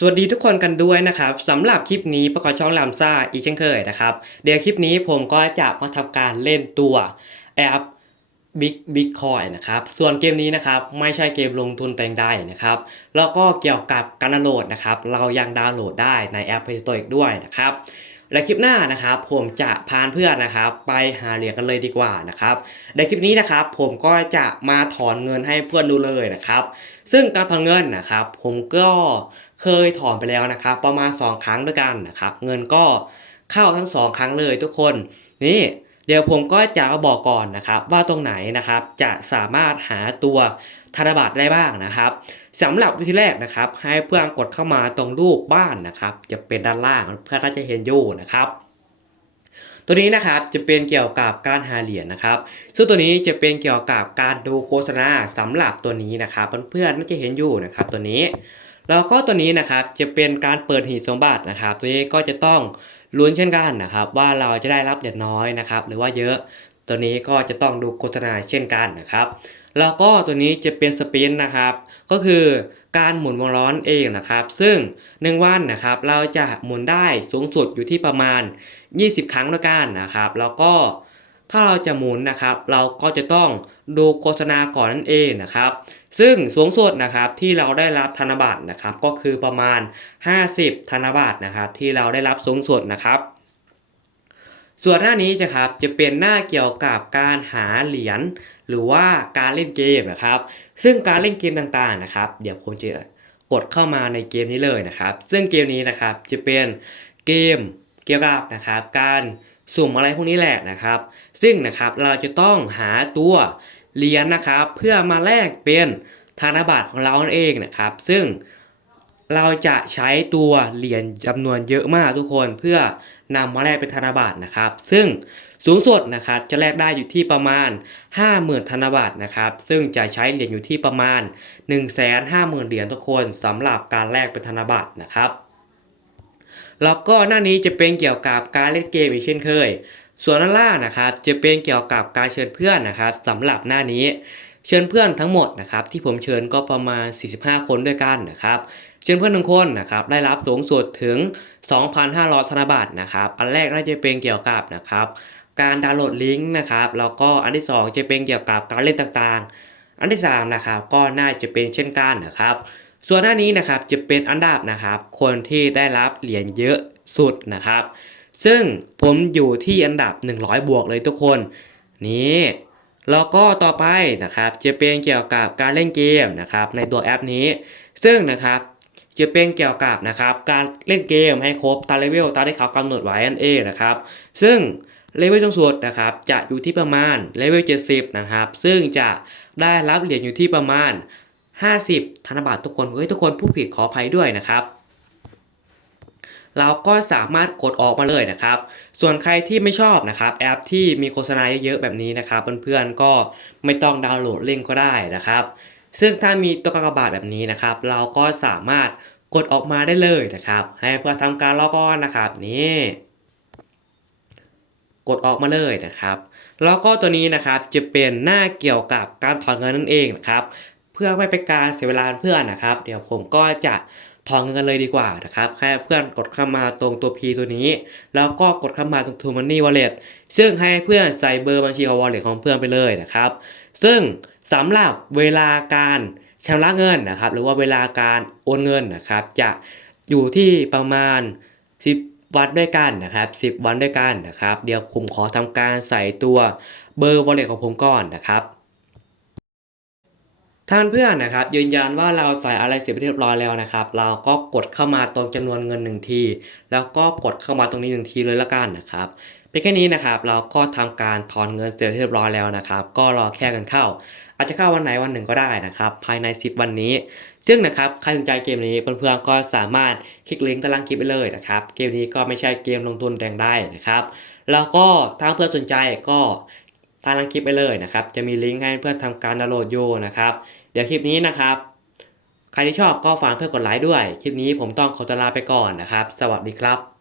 สวัสดีทุกคนกันด้วยนะครับสำหรับคลิปนี้ประกอบช่องลามซ่าอีกเช่นเคยนะครับ เดี๋ยวคลิปนี้ผมก็จะมาทำการเล่นตัวแอป Big Big Coin นะครับ ส่วนเกมนี้นะครับไม่ใช่เกมลงทุนแต่งใดนะครับ แล้วก็เกี่ยวกับการดาวน์โหลดนะครับ เรายังดาวน์โหลดได้ในแอป Play Store อีกด้วยนะครับ และคลิปหน้านะครับ ผมจะพาเพื่อนนะครับ ไปหาเหรียญกันเลยดีกว่านะครับ ในคลิปนี้นะครับ ผมก็จะมาถอนเงินให้เพื่อนดูเลยนะครับ ซึ่งการถอนเงินนะครับ ผมก็เคยถอนไปแล้วนะครับ ประมาณ 2 ครั้งด้วยกันนะครับ เงินก็เข้าทั้ง 2 ครั้งเลยทุกคนนี่ เดี๋ยวผมก็จะบอกก่อนนะครับว่าตรงไหนนะครับจะสามารถหาตัวธนบัตรได้บ้างนะครับสำหรับวิธีแรกนะครับ ให้เพื่อนกดเข้ามาตรงรูปบ้านนะครับ จะเป็นด้านล่างเพื่อนน่าจะเห็นอยู่นะครับตัวนี้นะครับจะเป็นเกี่ยวกับการหาเหรียญนะครับ ซึ่งตัวนี้จะเป็นเกี่ยวกับการดูโฆษณาสำหรับตัวนี้นะครับเพื่อนๆน่าจะเห็นอยู่นะครับตัวนี้ แล้วก็ตัวนี้นะครับจะเป็นการเปิดหีบสมบัตินะครับ ตัวนี้ก็จะต้อง ลุ้นเช่นกันนะครับ ว่าเราจะได้รับเด็ดน้อยนะครับ หรือว่าเยอะตัวนี้ก็จะต้องดูโฆษณาเช่นกันนะครับ แล้วก็ตัวนี้จะเป็นสปินนะครับ ก็คือการหมุนวงล้อเองนะครับ ซึ่ง 1 วันนะครับ เราจะหมุนได้สูงสุดอยู่ที่ประมาณ 20 ครั้งด้วยกันนะครับ แล้วก็ ถ้าเราจะหมุนนะครับ เราก็จะต้องดูโฆษณาก่อนนั่นเองนะครับ ซึ่งสูงสุดนะครับที่เราได้รับธนบัตรนะครับ ก็คือประมาณ 50 ธนบัตรนะครับ ที่เราได้รับสูงสุดนะครับส่วนหน้านี้จะครับจะเป็นหน้าเกี่ยวกับการหาเหรียญหรือว่าการเล่นเกมนะครับ ซึ่งการเล่นเกมต่างๆนะครับ เดี๋ยวผมจะกดเข้ามาในเกมนี้เลยนะครับ ซึ่งเกมนี้นะครับจะเป็นเกมเกี่ยวกับนะครับ การ สุ่มอะไรพวกนี้แหละนะครับ ซึ่งนะครับเราจะต้องหาตัวเหรียญนะครับ เพื่อมาแลกเป็นธนบัตรของเรานั่นเองนะครับ ซึ่งเราจะใช้ตัวเหรียญจำนวนเยอะมากทุกคนเพื่อนำมาแลกเป็นธนบัตรนะครับ ซึ่งสูงสุดนะครับจะแลกได้อยู่ที่ประมาณ 50,000 ธนบัตรนะครับ ซึ่งจะใช้เหรียญอยู่ที่ประมาณ 150,000 เหรียญทุกคนสำหรับการแลกเป็นธนบัตรนะครับ แล้วก็หน้านี้จะเป็นเกี่ยวกับการเล่นเกมอีกเช่นเคย ส่วนด้าล่างนะครับจะเป็นเกี่ยวกับการเชิญเพื่อนนะครับสำหรับหน้านี้เชิญเพื่อนทั้งหมดนะครับที่ผมเชิญก็ประมาณ 45 คนด้วยกันนะครับเชิญเพื่อนหนึ่งคนนะครับได้รับสูงสุดถึง 2,500ธนบัตรนะครับอันแรกน่าจะเป็นเกี่ยวกับนะครับการดาวน์โหลดลิงก์นะครับแล้วก็อันที่ 2 จะเป็นเกี่ยวกับการเล่นต่างๆ อันที่3นะครับก็น่าจะเป็นเช่นกันนะครับ ส่วนหน้านี้นะครับจะเป็นอันดับนะครับ คนที่ได้รับเหรียญเยอะสุดนะครับ ซึ่งผมอยู่ที่อันดับ 100 บวกเลยทุกคนนี่แล้วก็ต่อไปนะครับจะเป็นเกี่ยวกับการเล่นเกมนะครับในตัวแอปนี้ ซึ่งนะครับจะเป็นเกี่ยวกับนะครับการเล่นเกมให้ครบตามเลเวลตามที่เขากำหนดไว้นั่นเองนะครับ ซึ่งเลเวลสูงสุดนะครับจะอยู่ที่ประมาณเลเวล70 นะครับ ซึ่งจะได้รับเหรียญอยู่ที่ประมาณ 50 ธนบัตรทุกคนเฮ้ยทุกคนผู้ผิดขออภัยด้วยนะครับ เราก็สามารถกดออกมาเลยนะครับ ส่วนใครที่ไม่ชอบนะครับ แอปที่มีโฆษณาเยอะๆแบบนี้นะครับเพื่อนๆก็ไม่ต้องดาวน์โหลดเล่นก็ได้นะครับ ซึ่งถ้ามีตัวกากบาทแบบนี้นะครับ เราก็สามารถกดออกมาได้เลยนะครับ ให้เพื่อทำการล็อกอ้อนนะครับนี่กดออกมาเลยนะครับ แล้วก็ตัวนี้นะครับจะเป็นหน้าเกี่ยวกับการถอนเงินนั่นเองนะครับ พื่อไม่เป็นการเสียเวลาเพื่อนนะครับ เดี๋ยวผมก็จะถอนเงินกันเลยดีกว่านะครับ แค่เพื่อนกดเข้ามาตรงตัว P ตัวนี้ แล้วก็กดเข้ามาตรง t ูมันนี่วอลเล็ตซึ่งให้เพื่อนใส่เบอร์บัญชีของวอลเล็ตของเพื่อนไปเลยนะครับ ซึ่งสำหรับเวลาการชำระเงินนะครับ หรือว่าเวลาการโอนเงินนะครับ จะอยู่ที่ประมาณ 10 วันด้วยกันนะครับ 10 วันด้วยกันนะครับ เดี๋ยวผมขอทำการใส่ตัวเบอร์วอลเล็ตของผมก่อนนะครับ ท่านเพื่อนนะครับยืนยันว่าเราใส่อะไรเสร็จเรียบร้อยแล้วนะครับ เราก็กดเข้ามาตรงจำนวนเงินหนึ่งที แล้วก็กดเข้ามาตรงนี้หนึ่งทีเลยละกันนะครับเป็นแค่นี้นะครับเราก็ทำการถอนเงินเสร็จเรียบร้อยแล้วนะครับ ก็รอแค่เงินเข้า อาจจะเข้าวันไหนวันหนึ่งก็ได้นะครับ ภายใน 10 วันนี้ ซึ่งนะครับใครสนใจเกมนี้เพื่อนๆก็สามารถคลิกลิงก์ตารางคลิปไปเลยนะครับ เกมนี้ก็ไม่ใช่เกมลงทุนแต่งได้นะครับ แล้วก็ถ้าเพื่อนสนใจก็ ตารางคลิปไปเลยนะครับ จะมีลิงก์ให้เพื่อนทำการดาวน์โหลดโยนะครับ เดี๋ยวคลิปนี้นะครับ ใครที่ชอบก็ฝากเพื่อนกดไลค์ด้วย คลิปนี้ผมต้องขอตัวลาไปก่อนนะครับ สวัสดีครับ